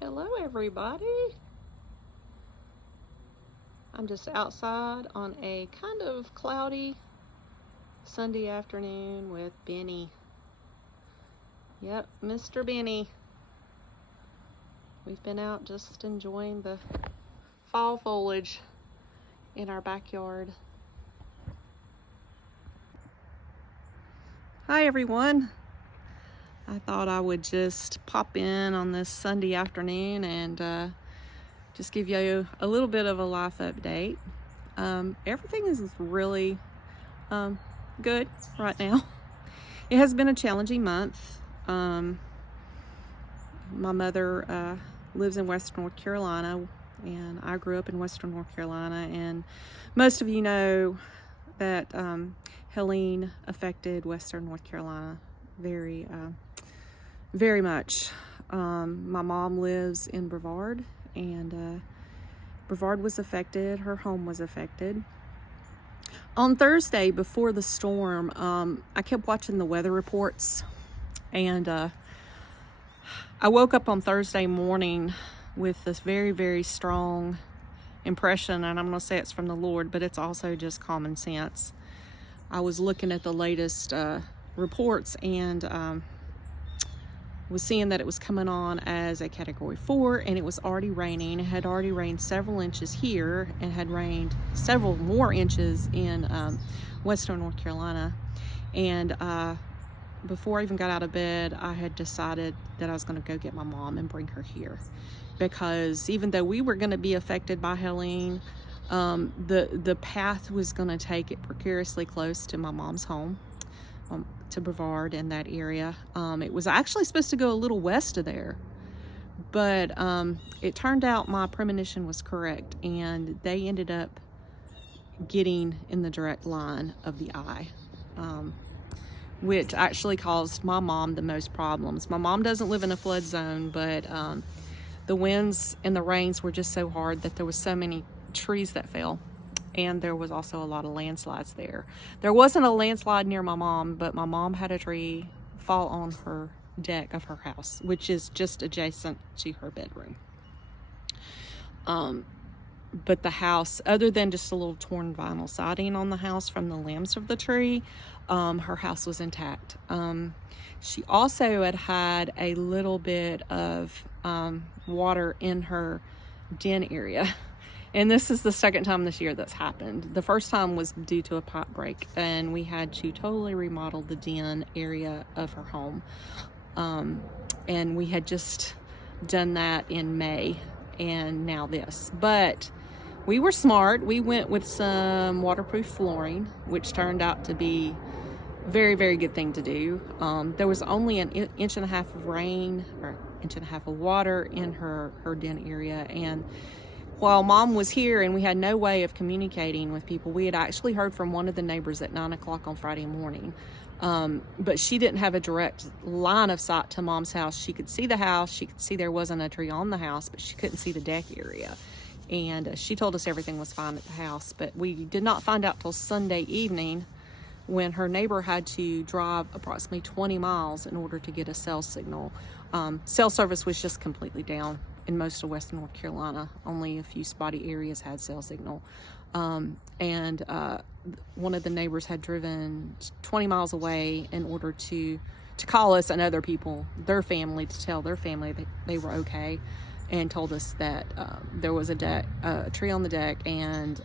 Hello everybody. I'm just outside on a kind of cloudy Sunday afternoon with Benny. Yep, Mr. Benny. We've been out just enjoying the fall foliage in our backyard. Hi everyone. I thought I would just pop in on this Sunday afternoon and just give you a little bit of a life update. Everything is really good right now. It has been a challenging month. My mother lives in Western North Carolina, and I grew up in Western North Carolina, and most of you know that Helene affected Western North Carolina very much. My mom lives in Brevard, and Brevard was affected. Her home was affected. On Thursday before the storm, I kept watching the weather reports, and I woke up on Thursday morning with this very strong impression, and I'm going to say it's from the Lord, but it's also just common sense. I was looking at the latest reports and was seeing that it was coming on as a Category 4, and it was already raining. It had already rained several inches here and had rained several more inches in Western North Carolina. And before I even got out of bed, I had decided that I was going to go get my mom and bring her here, because even though we were going to be affected by Helene, the path was going to take it precariously close to my mom's home, to Brevard in that area. It was actually supposed to go a little west of there, but it turned out my premonition was correct, and they ended up getting in the direct line of the eye, which actually caused my mom the most problems. My mom doesn't live in a flood zone, but the winds and the rains were just so hard that there was so many trees that fell, and there was also a lot of landslides there. There wasn't a landslide near my mom, but my mom had a tree fall on her deck of her house, which is just adjacent to her bedroom. But the house, other than just a little torn vinyl siding on the house from the limbs of the tree, her house was intact. She also had a little bit of water in her den area. And this is the second time this year that's happened. The first time was due to a pipe break, and we had to totally remodel the den area of her home. And we had just done that in May, and now this. But we were smart. We went with some waterproof flooring, which turned out to be a very good thing to do. There was only an inch and a half of rain, or inch and a half of water in her den area, and while Mom was here and we had no way of communicating with people, we had actually heard from one of the neighbors at 9 o'clock on Friday morning. But she didn't have a direct line of sight to Mom's house. She could see the house. She could see there wasn't a tree on the house, but she couldn't see the deck area. And she told us everything was fine at the house. But we did not find out till Sunday evening, when her neighbor had to drive approximately 20 miles in order to get a cell signal. Cell service was just completely down in most of Western North Carolina. Only a few spotty areas had cell signal. And one of the neighbors had driven 20 miles away in order to call us and other people, their family, to tell their family that they were okay, and told us that there was a tree on the deck and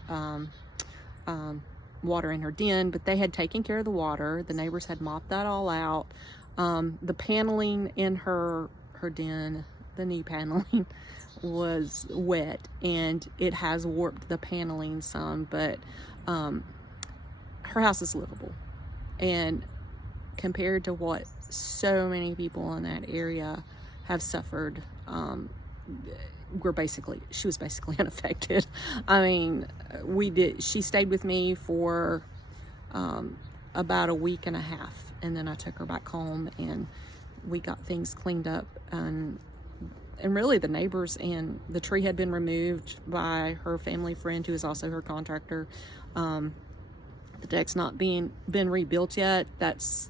water in her den, but they had taken care of the water. The neighbors had mopped that all out. The paneling in her den, the new paneling, was wet, and it has warped the paneling some, but her house is livable. And compared to what so many people in that area have suffered, she was basically unaffected. I mean, she stayed with me for about a week and a half, and then I took her back home and we got things cleaned up, and really the neighbors, and the tree had been removed by her family friend who is also her contractor. The deck's not been rebuilt yet. That's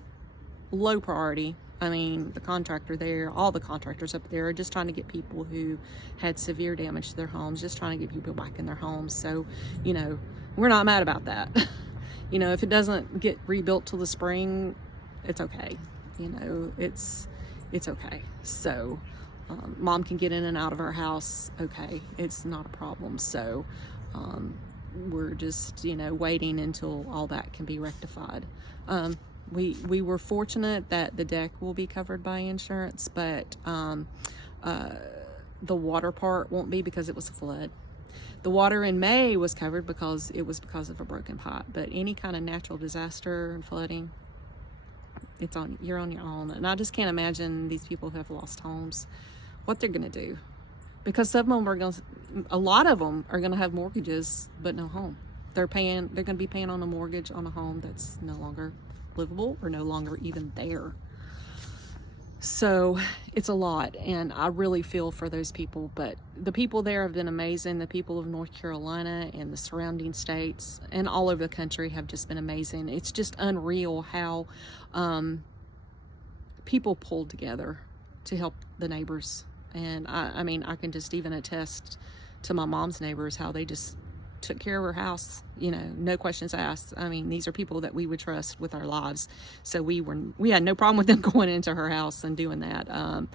low priority. I mean, the contractor there, all the contractors up there are just trying to get people who had severe damage to their homes, just trying to get people back in their homes. So, you know, we're not mad about that. You know, if it doesn't get rebuilt till the spring, it's okay. You know, it's okay. So, Mom can get in and out of our house. Okay, it's not a problem. So, we're just, you know, waiting until all that can be rectified. We were fortunate that the deck will be covered by insurance, but the water part won't be because it was a flood. The water in May was covered because it was because of a broken pipe, but any kind of natural disaster and flooding, you're on your own. And I just can't imagine these people who have lost homes, what they're gonna do. Because some of them a lot of them are gonna have mortgages, but no home. They're gonna be paying on a mortgage on a home that's no longer livable or no longer even there. So it's a lot, and I really feel for those people. But the people there have been amazing. The people of North Carolina and the surrounding states and all over the country have just been amazing. It's just unreal how people pulled together to help the neighbors. And I mean, I can just even attest to my mom's neighbors, how they just took care of her house, you know, no questions asked. I mean, these are people that we would trust with our lives. So we had no problem with them going into her house and doing that.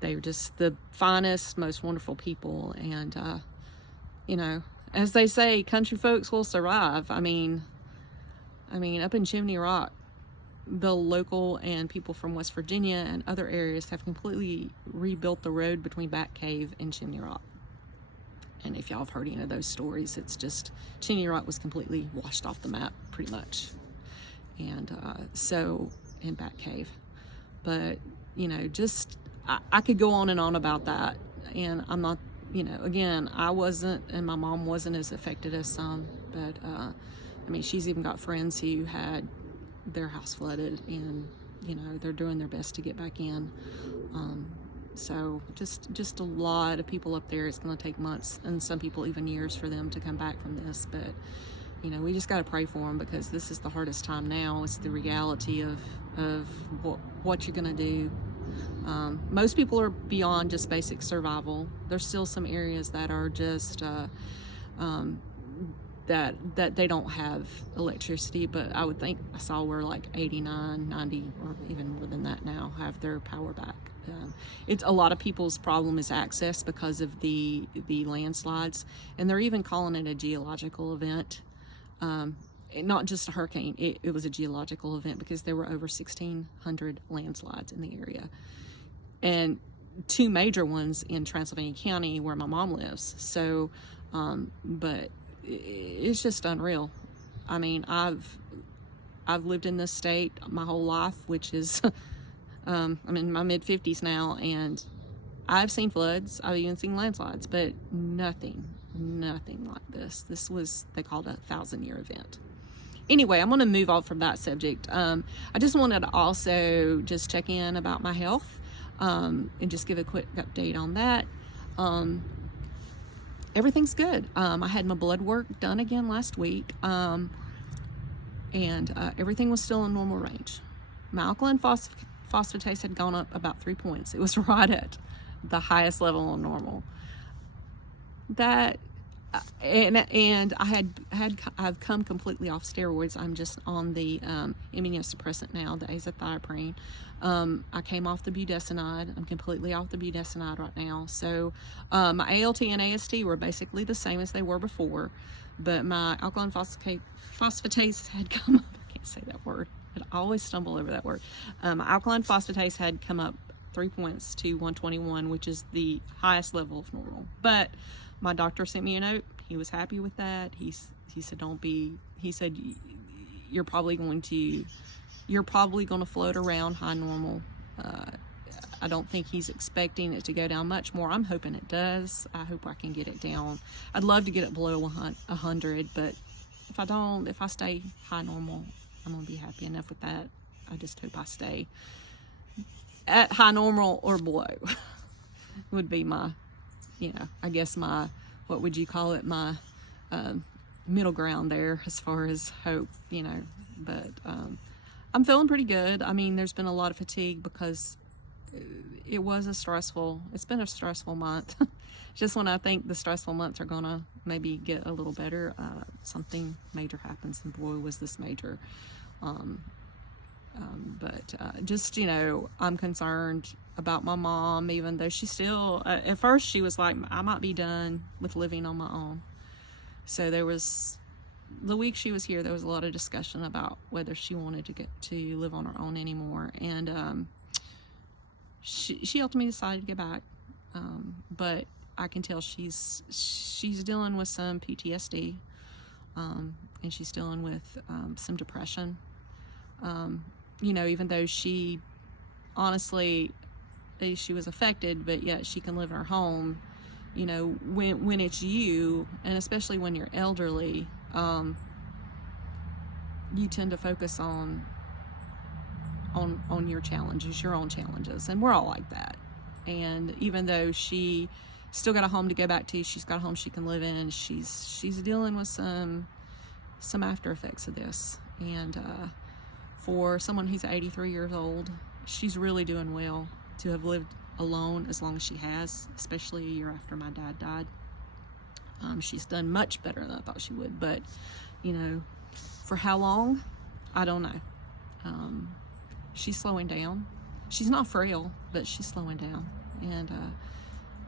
They were just the finest, most wonderful people. And, you know, as they say, country folks will survive. I mean, up in Chimney Rock, the local and people from West Virginia and other areas have completely rebuilt the road between Bat Cave and Chimney Rock. And if y'all have heard any of those stories, it's just, Chimney Rock was completely washed off the map, pretty much. And so, in Bat Cave. But, you know, just, I could go on and on about that. And I'm not, you know, again, I wasn't, and my mom wasn't as affected as some. But, I mean, she's even got friends who had their house flooded, and, you know, they're doing their best to get back in. So just a lot of people up there. It's going to take months and some people even years for them to come back from this. But, you know, we just got to pray for them, because this is the hardest time now. It's the reality of what you're going to do. Most people are beyond just basic survival. There's still some areas that are just that they don't have electricity, but I would think I saw where like 89, 90, or even more than that now have their power back. It's a lot of people's problem is access because of the landslides, and they're even calling it a geological event. Not just a hurricane, it was a geological event, because there were over 1,600 landslides in the area, and 2 major ones in Transylvania County where my mom lives. So, but it's just unreal. I mean, I've lived in this state my whole life, which is I'm in my mid-50s now, and I've seen floods, I've even seen landslides, but nothing like this. This was, they called a 1,000-year event. Anyway, I'm going to move on from that subject. I just wanted to also just check in about my health, and just give a quick update on that. Everything's good. I had my blood work done again last week, and everything was still in normal range. My alkaline phosphatase had gone up about 3 points. It was right at the highest level on normal. That, and I've come completely off steroids. I'm just on the immunosuppressant now, the azathioprine. I came off the budesonide. I'm completely off the budesonide right now. So my ALT and AST were basically the same as they were before, but my alkaline phosphatase had come up. I can't say that word. I always stumble over that word. My alkaline phosphatase had come up 3 points to 121, which is the highest level of normal. But my doctor sent me a note. He was happy with that. He said, he said, you're probably going to float around high normal. I don't think he's expecting it to go down much more. I'm hoping it does. I hope I can get it down. I'd love to get it below 100, but if I stay high normal, I'm gonna be happy enough with that. I just hope I stay at high normal or below. Would be my, I guess my, what would you call it, my middle ground there as far as hope, but I'm feeling pretty good. I mean, there's been a lot of fatigue because it's been a stressful month. Just when I think the stressful months are gonna maybe get a little better, something major happens, and boy, was this major. But just, I'm concerned about my mom, even though she still, at first she was like, I might be done with living on my own. So the week she was here, there was a lot of discussion about whether she wanted to get to live on her own anymore. And she ultimately decided to get back. But I can tell she's dealing with some PTSD, and she's dealing with some depression. Even though she honestly, she was affected, but yet she can live in her home. When it's you, and especially when you're elderly, you tend to focus on your challenges, your own challenges, and we're all like that. And even though she still got a home to go back to, she's got a home she can live in, she's dealing with some after effects of this. And for someone who's 83 years old, she's really doing well to have lived alone as long as she has, especially a year after my dad died. She's done much better than I thought she would, but for how long, I don't know. She's slowing down. She's not frail, but she's slowing down, and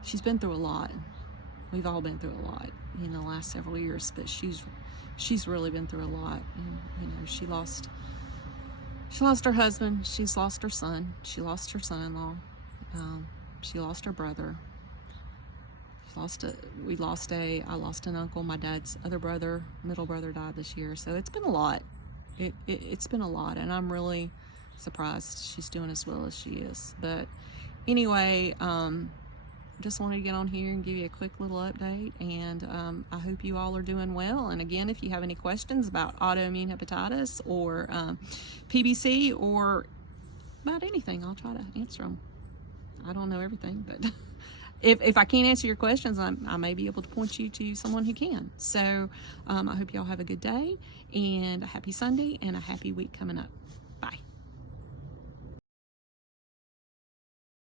she's been through a lot. We've all been through a lot in the last several years, but she's really been through a lot. And, she lost her husband, she's lost her son, she lost her son-in-law, she lost her brother. I lost an uncle. My dad's other brother, middle brother, died this year. So it's been a lot. It's been a lot, and I'm really surprised she's doing as well as she is. But anyway, just wanted to get on here and give you a quick little update, and I hope you all are doing well. And again, if you have any questions about autoimmune hepatitis or PBC or about anything, I'll try to answer them. I don't know everything, but if I can't answer your questions, I may be able to point you to someone who can. So I hope y'all have a good day and a happy Sunday and a happy week coming up.